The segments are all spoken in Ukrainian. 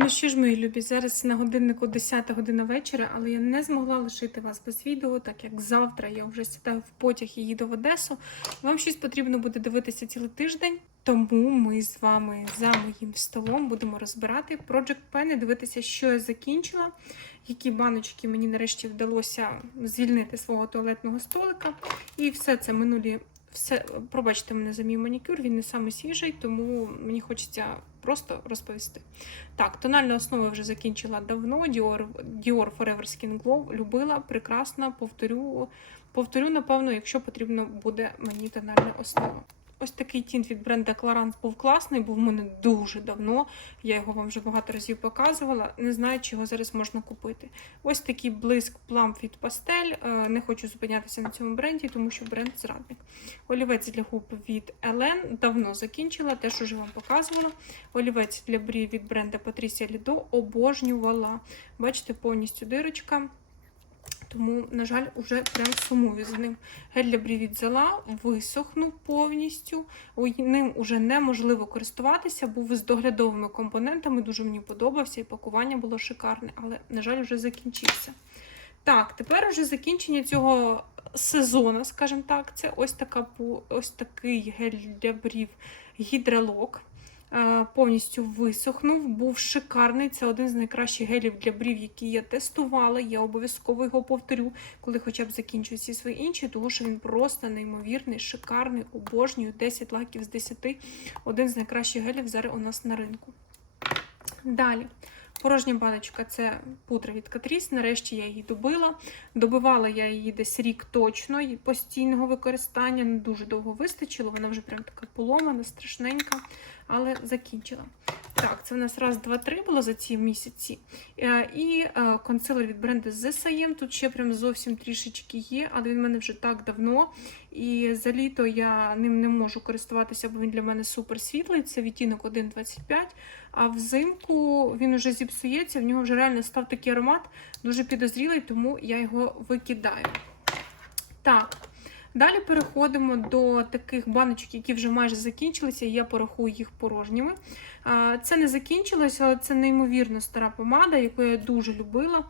Ну що ж, мої любі, зараз на годиннику 10 година вечора, але я не змогла лишити вас без відео, так як завтра я вже сідаю в потяг і їду в Одесу. Вам щось потрібно буде дивитися цілий тиждень. Тому ми з вами за моїм столом будемо розбирати Project Pen і дивитися, що я закінчила, які баночки мені нарешті вдалося звільнити свого туалетного столика. І все це минулі. Все, пробачте мене за мій манікюр, він не самий свіжий, тому мені хочеться просто розповісти. Так, тональну основу я вже закінчила давно. Dior, Dior Forever Skin Glow любила, прекрасна. Повторю, повторю, напевно, якщо потрібно буде мені тональна основа. Ось такий тінт від бренда Clarins був класний, був в мене дуже давно. Я його вам вже багато разів показувала. Не знаю, чи його зараз можна купити. Ось такий блиск Plum від Pastel. Е, Не хочу зупинятися на цьому бренді, тому що бренд зрадник. Олівець для губ від Елен давно закінчила, теж уже вам показувала. Олівець для брів від бренда Patricia Lido обожнювала. Бачите, повністю дирочка. Тому, на жаль, уже прям сумую за ним. Гель для брів від Зела висохнув повністю. Ним уже неможливо користуватися, був з доглядовими компонентами, дуже мені подобався, і пакування було шикарне, але, на жаль, вже закінчився. Так, тепер вже закінчення цього сезону, скажімо так, це ось, така, ось такий гель для брів гідралок. Е, Повністю висохнув, був шикарний. Це один з найкращих гелів для брів, які я тестувала. Я обов'язково його повторю, коли хоча б закінчу всі свої інші, тому що він просто неймовірний, шикарний, обожнюю. 10 лайків з 10. Один з найкращих гелів зараз у нас на ринку. Далі. Порожня баночка це пудра від Catrice. Нарешті я її добила. Добивала я її десь рік точно і постійного використання. Не дуже довго вистачило. Вона вже прям така поломана, страшненька, але закінчила. Так, це в нас раз, два, три було за ці місяці. Е, І е, консилер від бренду ZSAM. Тут ще прям зовсім трішечки є, але він в мене вже так давно. І за літо я ним не можу користуватися, бо він для мене супер світлий. Це відтінок 1,25. А взимку він уже зіпсується, в нього вже реально став такий аромат, дуже підозрілий, тому я його викидаю. Так, далі переходимо до таких баночок, які вже майже закінчилися, і я порахую їх порожніми. Це не закінчилося, це неймовірно стара помада, яку я дуже любила.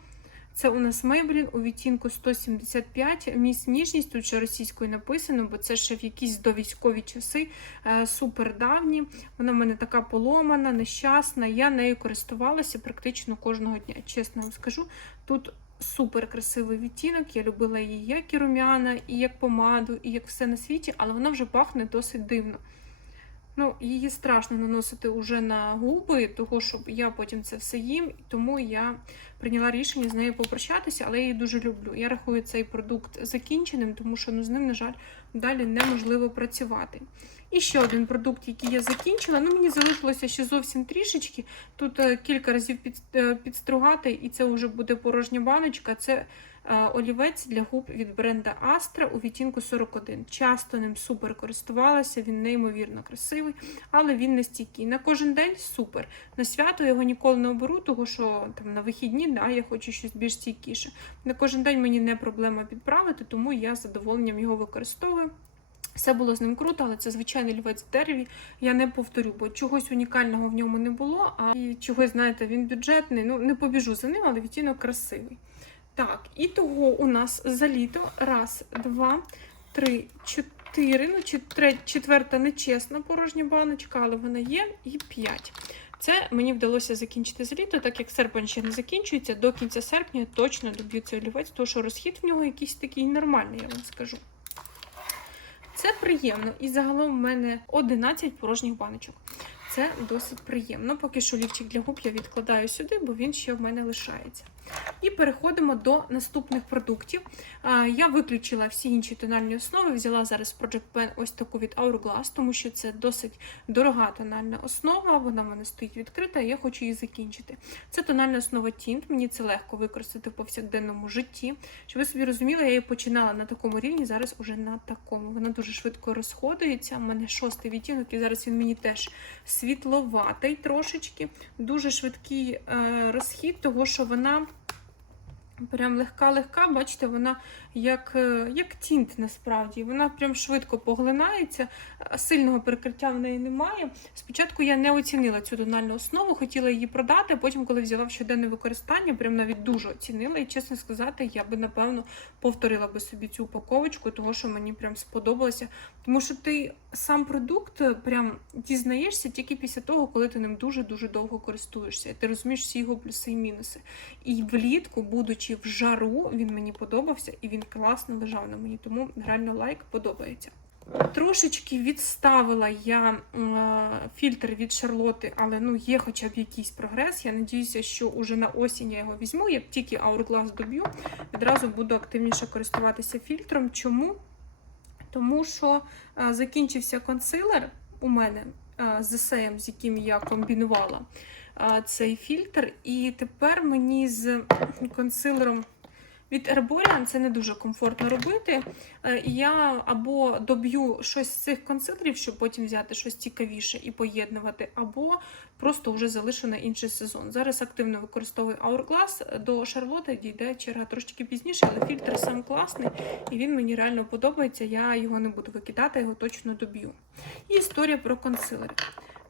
Це у нас Maybelline у відтінку 175. Міс ніжність, тут ще російською написано, бо це ще в якісь довійськові часи, е, супер давні. Вона в мене така поломана, нещасна. Я нею користувалася практично кожного дня. Чесно вам скажу, тут супер красивий відтінок. Я любила її як і рум'яна, і як помаду, і як все на світі, але вона вже пахне досить дивно. Ну, її страшно наносити уже на губи, того щоб я потім це все їм, тому я прийняла рішення з нею попрощатися, але я її дуже люблю. Я рахую цей продукт закінченим, тому що ну, з ним, на жаль, далі неможливо працювати. І ще один продукт, який я закінчила. Ну, мені залишилося ще зовсім трішечки. Тут е, кілька разів е, підстругати, і це вже буде порожня баночка. Це олівець для губ від бренда Astra у відтінку 41. Часто ним супер користувалася, він неймовірно красивий, але він не стійкий. На кожен день супер. На свято його ніколи не оберу, тому що там на вихідні да, я хочу щось більш стійкіше. На кожен день мені не проблема підправити, тому я з задоволенням його використовую. Все було з ним круто, але це звичайний олівець в дереві. Я не повторю, бо чогось унікального в ньому не було. А і чогось, знаєте, він бюджетний. Ну, не побіжу за ним, але відтінок красивий. Так, і того у нас за літо раз, два, три, чотири. Ну, четверта нечесна порожня баночка, але вона є, і п'ять. Це мені вдалося закінчити за літо, так як серпень ще не закінчується. До кінця серпня я точно доб'ю цей олівець, тому що розхід в нього якийсь такий нормальний, я вам скажу. Це приємно. І загалом в мене 11 порожніх баночок. Це досить приємно. Поки що лівчик для губ я відкладаю сюди, бо він ще в мене лишається. І переходимо до наступних продуктів. Я виключила всі інші тональні основи, взяла зараз Project Pen ось таку від Hourglass, тому що це досить дорога тональна основа, вона в мене стоїть відкрита, і я хочу її закінчити. Це тональна основа Tint, мені це легко використати в повсякденному житті. Щоб ви собі розуміли, я її починала на такому рівні, зараз уже на такому. Вона дуже швидко розходується. У мене шостий відтінок, і зараз він мені теж світловатий трошечки. Дуже швидкий е, розхід, того що вона Прям легка-легка, бачите, вона як, е, як тінт насправді. Вона прям швидко поглинається, сильного перекриття в неї немає. Спочатку я не оцінила цю тональну основу, хотіла її продати, потім, коли взяла в щоденне використання, прям навіть дуже оцінила. І чесно сказати, я би напевно повторила би собі цю упаковочку, тому що мені прям сподобалося. Тому що ти сам продукт е, прям дізнаєшся тільки після того, коли ти ним дуже-дуже довго користуєшся. Ти розумієш всі його плюси і мінуси. І влітку, будучи в жару, він мені подобався і він класно лежав на мені, тому реально лайк подобається. Трошечки відставила я е, фільтр від Шарлоти, але ну є хоча б якийсь прогрес. Я надіюся, що уже на осінь я його візьму. Як тільки Hourglass доб'ю, відразу буду активніше користуватися фільтром. Чому? Тому що е, закінчився консилер у мене е, з есеєм, з яким я комбінувала цей фільтр, і тепер мені з консилером від Herborian це не дуже комфортно робити. Е, я або доб'ю щось з цих консилерів, щоб потім взяти щось цікавіше і поєднувати, або просто вже залишу на інший сезон. Зараз активно використовую Hourglass. До Шарлоти дійде черга трошки пізніше, але фільтр сам класний і він мені реально подобається. Я його не буду викидати, його точно доб'ю. І історія про консилер.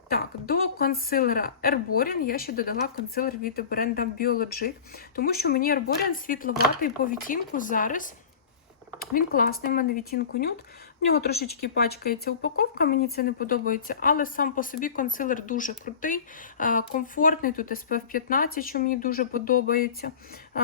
Так, до консилера Herborian я ще додала консилер від бренда Biologic, тому що мені Herborian світловатий по відтінку зараз. Він класний, в мене відтінку нюд. В нього трошечки пачкається упаковка, мені це не подобається, але сам по собі консилер дуже крутий, е, комфортний. Тут SPF 15, що мені дуже подобається. Е,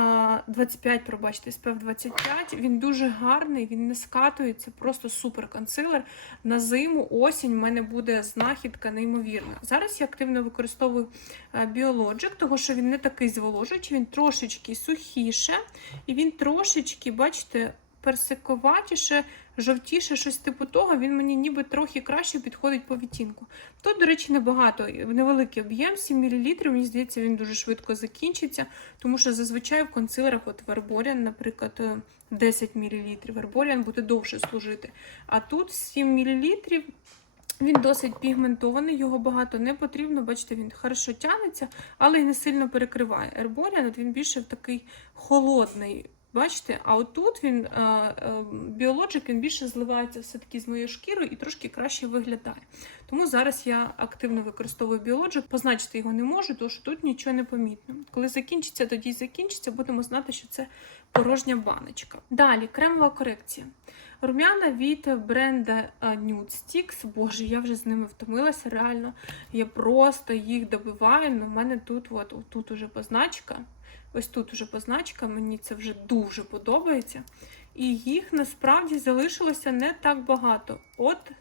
25, пробачте, SPF 25. Він дуже гарний, він не скатується, просто супер консилер. На зиму, осінь в мене буде знахідка неймовірна. Зараз я активно використовую е, Biologic, тому що він не такий зволожуючий, він трошечки сухіше, і він трошечки, бачите, персиковатіше, жовтіше, щось типу того, він мені ніби трохи краще підходить по відтінку. Тут, до речі, небагато, невеликий об'єм, 7 мл, мені здається, він дуже швидко закінчиться, тому що зазвичай в консилерах, от Верборіан, наприклад, е, 10 мл, Верборіан буде довше служити. А тут 7 мл. Він досить пігментований, його багато не потрібно. Бачите, він хорошо тянеться, але й не сильно перекриває. Ерборіан він більше в такий холодний. Бачите, а отут він е, е, біологік, він більше зливається все-таки з моєю шкірою і трошки краще виглядає. Тому зараз я активно використовую біологік. Позначити його не можу, тому що тут нічого не помітно. Коли закінчиться, тоді закінчиться, будемо знати, що це порожня баночка. Далі кремова корекція. Рум'яна від бренда Nude. Боже, я вже з ними втомилася, реально. Я просто їх добиваю. Ну, в мене тут, от, тут уже позначка. Ось тут уже позначка, мені це вже дуже подобається. І їх насправді залишилося не так багато. От,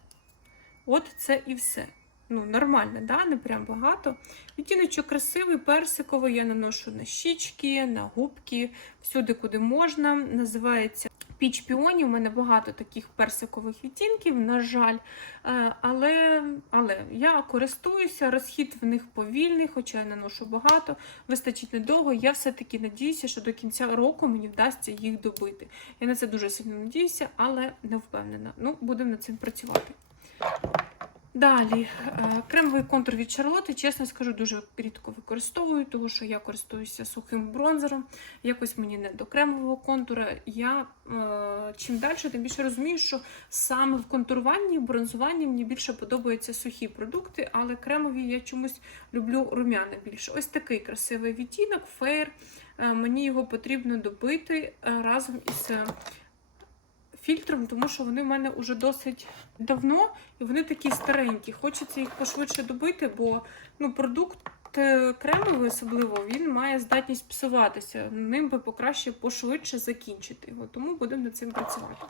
от це і все. Ну, нормально, да? не прям багато. Відтіночок красивий, персиковий, я наношу на щічки, на губки, всюди, куди можна. Називається Піч піоні. У мене багато таких персикових відтінків, на жаль. Е, Але, але я користуюся, розхід в них повільний, хоча я наношу багато, вистачить недовго. Я все-таки надіюся, що до кінця року мені вдасться їх добити. Я на це дуже сильно надіюся, але не впевнена. Ну, будемо над цим працювати. Далі, е, кремовий контур від Charlotte, чесно скажу, дуже рідко використовую, тому що я користуюся сухим бронзером. Якось мені не до кремового контура. Я е, чим далі, тим більше розумію, що саме в контуруванні, в бронзуванні мені більше подобаються сухі продукти, але кремові я чомусь люблю рум'яне більше. Ось такий красивий відтінок, фейр. Е, мені його потрібно добити разом із. Фільтром, тому що вони в мене вже досить давно, і вони такі старенькі. Хочеться їх пошвидше добити, бо ну, продукт е, кремовий особливо він має здатність псуватися. Ним би покраще пошвидше закінчити тому будемо над цим працювати.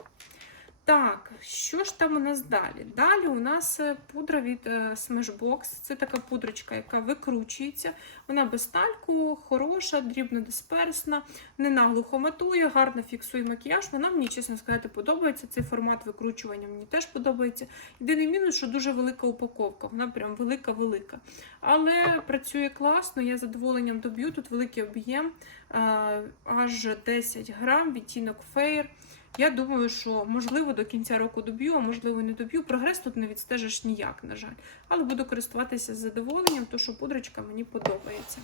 Так, що ж там у нас далі? Далі у нас е, пудра від е, Smashbox. Це така пудрочка, яка викручується. Вона без тальку, хороша, дрібнодисперсна, не наглухо матує, гарно фіксує макіяж. Вона мені, чесно сказати, подобається. Цей формат викручування мені теж подобається. Єдиний мінус, що дуже велика упаковка, вона прям велика-велика. Але працює класно, я задоволенням доб'ю. Тут великий об'єм, е, аж 10 грам, відтінок фейр. Я думаю, що можливо до кінця року доб'ю, а можливо не доб'ю. Прогрес тут не відстежиш ніяк, на жаль. Але буду користуватися з задоволенням, тому що пудрочка мені подобається.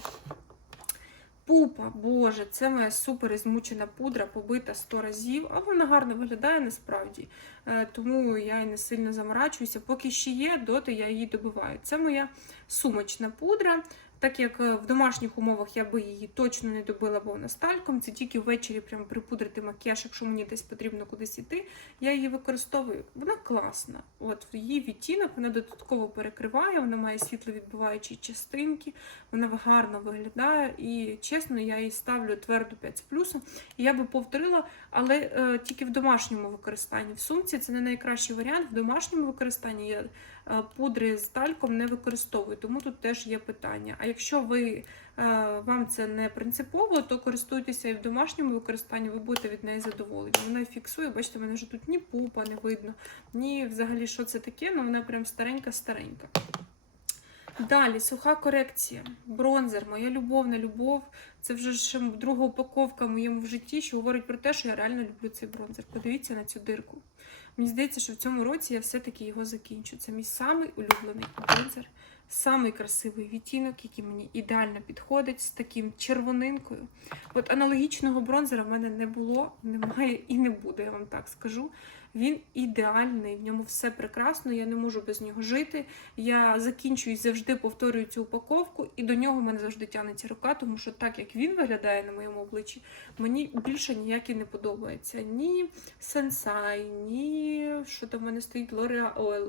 Пупа, боже, це моя супер змучена пудра, побита 100 разів, але вона гарно виглядає насправді. Е, Тому я і не сильно заморачуюся. Поки ще є, доти я її добиваю. Це моя сумочна пудра. Так як е, в домашніх умовах я би її точно не добила, бо вона з тальком. Це тільки ввечері прям припудрити макіяж, якщо мені десь потрібно кудись іти. Я її використовую. Вона класна. От її відтінок вона додатково перекриває, вона має світловідбиваючі частинки, вона гарно виглядає. І чесно, я їй ставлю тверду 5 з плюсом. І я би повторила, але е, тільки в домашньому використанні. В сумці це не найкращий варіант. В домашньому використанні я е, пудри з тальком не використовую, тому тут теж є питання. А якщо ви е, вам це не принципово, то користуйтеся і в домашньому використанні, ви будете від неї задоволені. Вона фіксує, бачите, мене вже тут ні пупа не видно, ні взагалі що це таке, але вона прям старенька-старенька. Далі, суха корекція. Бронзер, моя любовна любов. Це вже ж друга упаковка в моєму житті, що говорить про те, що я реально люблю цей бронзер. Подивіться на цю дирку. Мені здається, що в цьому році я все-таки його закінчу. Це мій самий улюблений бронзер, самий красивий відтінок, який мені ідеально підходить з таким червонинкою. От аналогічного бронзера в мене не було, немає і не буде, я вам так скажу. Він ідеальний, в ньому все прекрасно, я не можу без нього жити. Я закінчую і завжди повторюю цю упаковку, і до нього мене завжди тягнеться рука, тому що так як він виглядає на моєму обличчі, мені більше ніякий не подобається. Ні Сенсай, ні що там в мене стоїть L'Oreal,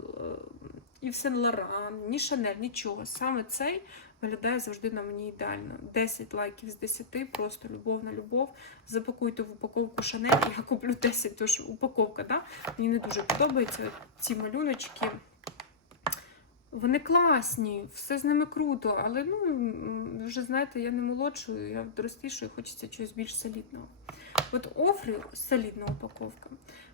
Ів Сен Лоран, ні Шанель, нічого. Саме цей виглядає завжди на мені ідеально. 10 лайків з 10, просто любов на любов. Запакуйте в упаковку Шанель, я куплю 10, тож упаковка, да? мені не дуже подобається ці малюночки. Вони класні, все з ними круто, але ну, вже знаєте, я не молодшую, я дорослішою, хочеться чогось більш солідного. От Офрі солідна упаковка.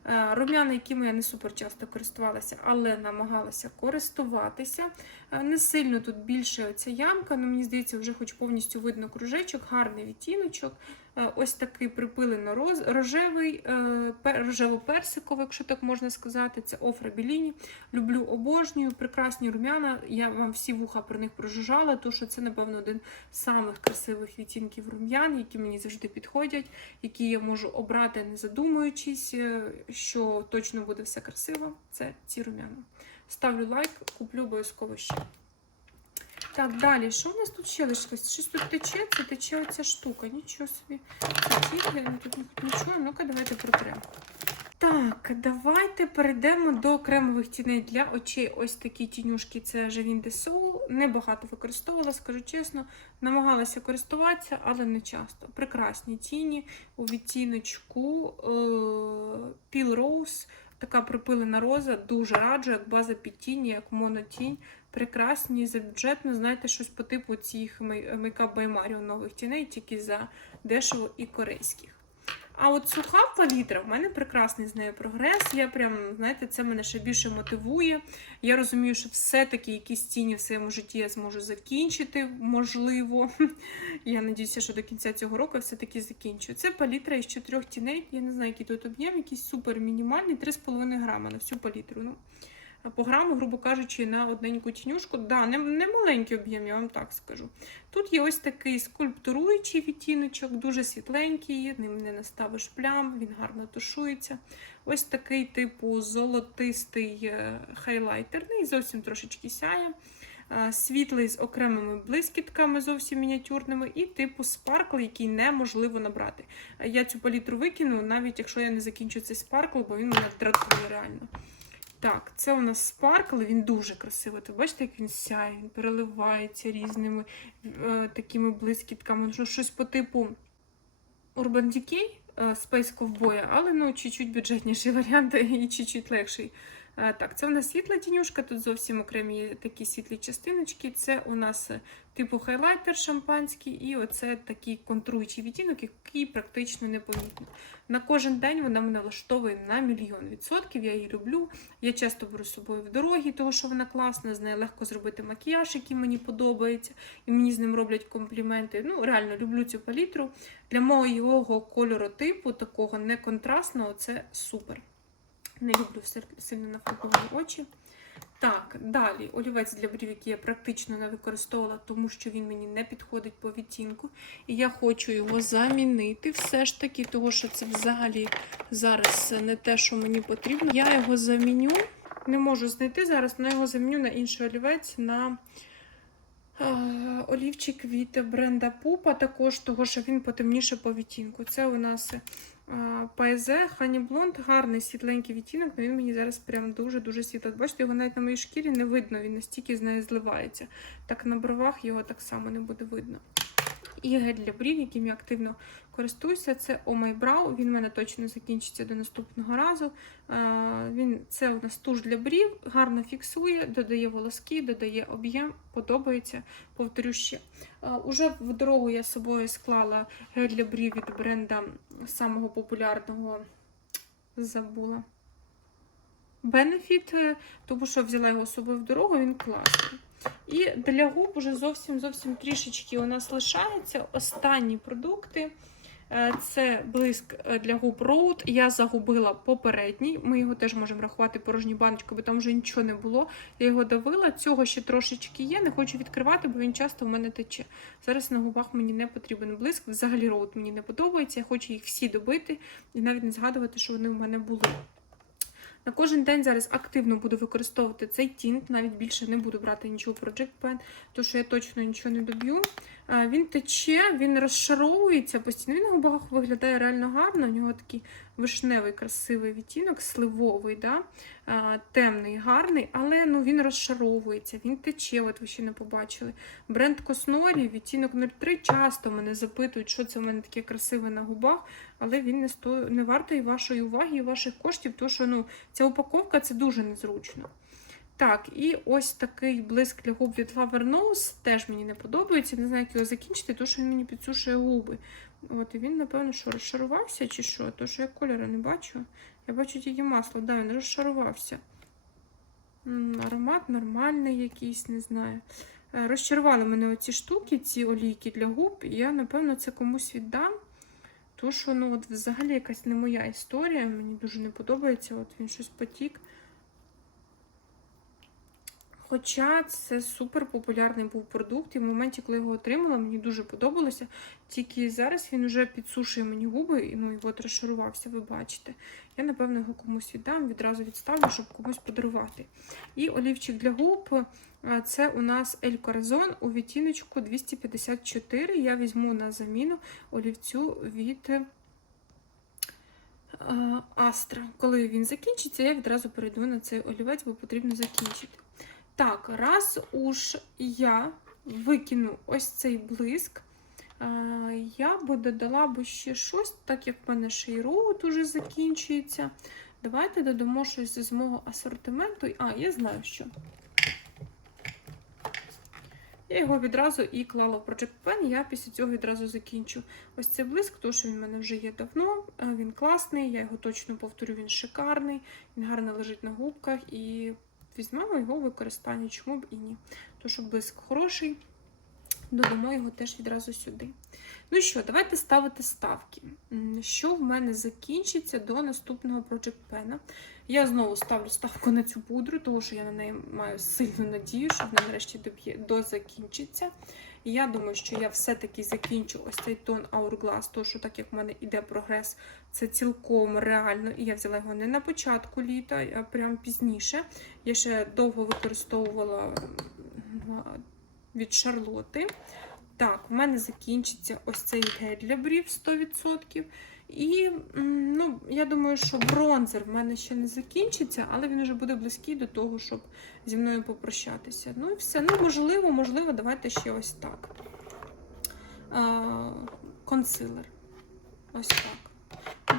Е, Рум'яна, якими я не супер часто користувалася, але намагалася користуватися. Е, Не сильно тут більше оця ямка, але мені здається, вже хоч повністю видно кружечок, гарний відтіночок. Е, Ось такий припилено рожевий, е, рожево-персиковий, якщо так можна сказати. Це Офра Біліні. Люблю, обожнюю, прекрасні рум'яна. Я вам всі вуха про них прожужжала, тому що це, напевно, один з самих красивих відтінків рум'ян, які мені завжди підходять, які я можу обрати, не задумуючись, е, що точно буде все красиво. Це ці рум'яна. Ставлю лайк, куплю обов'язково ще. Так, далі, що у нас тут ще лишилось? Щось тут тече, це тече оця штука. Нічого собі. Це ну, тут нічого. Ну-ка, давайте протремо. Так, давайте перейдемо до кремових тіней для очей. Ось такі тінюшки це Javin de Soul. Небагато використовувала, скажу чесно. Намагалася користуватися, але не часто. Прекрасні тіні у відтіночку е- Peel Rose. Така припилена роза, дуже раджу, як база під тіні, як монотінь. Прекрасні за бюджетно, знаєте, щось по типу цих мейкап by нових тіней, тільки за дешево і корейських. А от суха палітра, в мене прекрасний з нею прогрес. Я прям, знаєте, це мене ще більше мотивує. Я розумію, що все-таки якісь тіні в своєму житті я зможу закінчити, можливо. Я надіюся, що до кінця цього року я все-таки закінчу. Це палітра із чотирьох тіней. Я не знаю, який тут об'єм, якийсь супер мінімальний, 3,5 грама на всю палітру. Ну, по граму, грубо кажучи, на одненьку тінюшку. Да, не, не маленький об'єм, я вам так скажу. Тут є ось такий скульптуруючий відтіночок, дуже світленький, ним не наставиш плям, він гарно тушується. Ось такий типу золотистий е, хайлайтерний, зовсім трошечки сяє. Світлий з окремими блискітками, зовсім мініатюрними, і типу спаркл, який неможливо набрати. Я цю палітру викину, навіть якщо я не закінчу цей спаркл, бо він мене дратує реально. Так, це у нас спаркл, він дуже красивий. Ти бачите, як він сяє, він переливається різними е, такими блискітками. Ну, щось по типу Urban Decay, е, Space Cowboy, але ну, чуть-чуть бюджетніший варіант і чуть-чуть легший. Так, це у нас світла тінюшка, тут зовсім окремі такі світлі частиночки. Це у нас е, типу хайлайтер шампанський, і оце такий контруючий відтінок, який практично непомітно. На кожен день вона мене влаштовує на мільйон відсотків. Я її люблю. Я часто беру з собою в дорогі, тому що вона класна, з нею легко зробити макіяж, який мені подобається, і мені з ним роблять компліменти. Ну, реально люблю цю палітру. Для моєго кольору типу, такого неконтрастного, це супер. Не люблю сильно нафарбовані очі. Так, далі олівець для брів, який я практично не використовувала, тому що він мені не підходить по відтінку. І я хочу його замінити все ж таки, тому що це взагалі зараз не те, що мені потрібно. Я його заміню. Не можу знайти зараз, але його заміню на інший олівець на е, олівчик від бренда Пупа, також того, що він потемніше по відтінку. Це у нас Пайзе Хані Блонд, гарний світленький відтінок, але він мені зараз прям дуже-дуже світло. Бачите, його навіть на моїй шкірі не видно, він настільки з нею зливається. Так на бровах його так само не буде видно. І гель для брів, яким я активно користуюся, це Oh. Він у мене точно закінчиться до наступного разу. Він це у нас туш для брів, гарно фіксує, додає волоски, додає об'єм, подобається. Повторю ще. Уже в дорогу я з собою склала гель для брів від бренда самого популярного. Забула. Е, тому що взяла його з собою в дорогу, він класний. І для губ уже зовсім зовсім трішечки у нас лишається останні продукти. Е, Це блиск е, для губ Road. Я загубила попередній. Ми його теж можемо рахувати порожню баночку, бо там вже нічого не було. Я його давила. Цього ще трошечки є. Не хочу відкривати, бо він часто в мене тече. Зараз на губах мені не потрібен блиск. Взагалі Road мені не подобається. Я хочу їх всі добити і навіть не згадувати, що вони в мене були. На кожен день зараз активно буду використовувати цей тінт, навіть більше не буду брати нічого Project Pen, тому що я точно нічого не доб'ю. Він тече, він розшаровується постійно. Він на губах виглядає реально гарно. У нього такий вишневий, красивий відтінок, сливовий, да? темний, гарний, але ну, він розшаровується, він тече, от ви ще не побачили. Бренд Коснорі, відтінок 03 часто мене запитують, що це в мене таке красиве на губах, але він не, сто... не вартий вашої уваги і ваших коштів, тому що ну, ця упаковка це дуже незручно. Так, і ось такий блиск для губ від Lover Nose теж мені не подобається. Не знаю, як його закінчити, тому що він мені підсушує губи. От, і він, напевно, що розшарувався чи що, тому що я кольору не бачу. Я бачу тільки масло, да, він розшарувався. Аромат нормальний якийсь, не знаю. Е, Розчарували мене оці штуки, ці олійки для губ, я, напевно, це комусь віддам. Тому що, ну, от взагалі якась не моя історія, мені дуже не подобається, от він щось потік. Хоча це супер популярний був продукт, і в моменті, коли я його отримала, мені дуже подобалося. Тільки зараз він вже підсушує мені губи, і ну, от розшарувався, ви бачите. Я, напевно, його комусь віддам, відразу відставлю, щоб комусь подарувати. І олівчик для губ це у нас Ель Corazon у відтіночку 254. Я візьму на заміну олівцю від Астра. Коли він закінчиться, я відразу перейду на цей олівець, бо потрібно закінчити. Так, раз уж я викину ось цей блиск, я би додала би ще щось, так як в мене шейроут уже закінчується. Давайте додамо щось з мого асортименту. А, я знаю що. Я його відразу і клала в Project Pen, я після цього відразу закінчу. Ось цей блиск, тому що він в мене вже є давно, він класний, я його точно повторю, він шикарний, він гарно лежить на губках і візьмемо його в використання, чому б і ні. Що блиск хороший, додамо його теж відразу сюди. Ну що, давайте ставити ставки. Що в мене закінчиться до наступного Project Pen? Я знову ставлю ставку на цю пудру, тому що я на неї маю сильну надію, що вона нарешті дозакінчиться. І я думаю, що я все-таки закінчу ось цей тон Hourglass, тому що так як в мене іде прогрес, це цілком реально. І я взяла його не на початку літа, а прям пізніше. Я ще довго використовувала від Шарлоти. Так, в мене закінчиться ось цей гель для брів 100%. І ну, я думаю, що бронзер в мене ще не закінчиться, але він вже буде близький до того, щоб зі мною попрощатися. Ну і все. Ну, можливо, можливо, давайте ще ось так. Консилер. Ось так.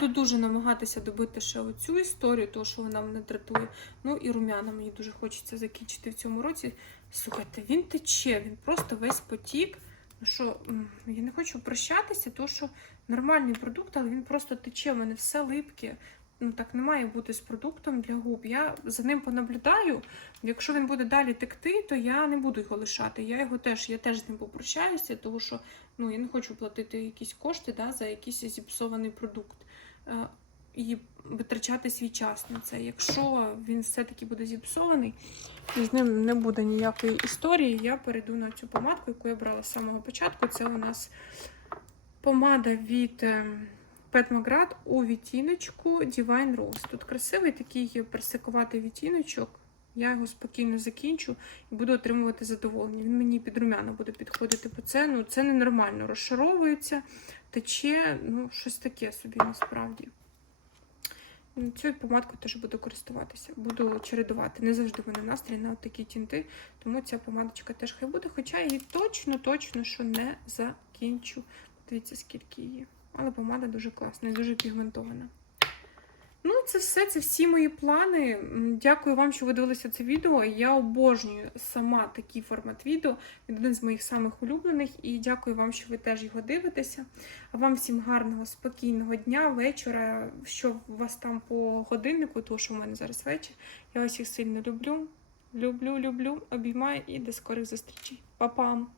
Буду дуже намагатися добити ще оцю історію, тому що вона мене дратує. Ну і румяна мені дуже хочеться закінчити в цьому році. Слухайте, він тече, він просто весь потік. Ну що, я не хочу прощатися, тому що нормальний продукт, але він просто тече, в мене все липке. Ну так не має бути з продуктом для губ. Я за ним понаблюдаю. Якщо він буде далі текти, то я не буду його лишати. Я його теж, я теж з ним попрощаюся, тому що ну, я не хочу платити якісь кошти да, за якийсь зіпсований продукт. Е, і витрачати свій час на це. Якщо він все-таки буде зіпсований, і з ним не буде ніякої історії, я перейду на цю помадку, яку я брала з самого початку. Це у нас помада від е, Pet у відтіночку Divine Rose. Тут красивий такий персикуватий відтіночок. Я його спокійно закінчу і буду отримувати задоволення. Він мені під румяна буде підходити по це. Ну, це ненормально. Розшаровується, тече, ну, щось таке собі насправді. Ну, Цю помадку теж буду користуватися, буду чередувати. Не завжди в мене настрій на такі тінти, тому ця помадочка теж хай буде, хоча її точно, точно що не закінчу. Дивіться, скільки її. Але помада дуже класна і дуже пігментована. Ну, це все, це всі мої плани. Дякую вам, що ви дивилися це відео. Я обожнюю сама такий формат відео. Він один з моїх самих улюблених. І дякую вам, що ви теж його дивитеся. А вам всім гарного, спокійного дня, вечора. Що у вас там по годиннику, тому що в мене зараз вечір. Я вас всіх сильно люблю. Люблю, люблю, обіймаю і до скорих зустрічей. Па-пам!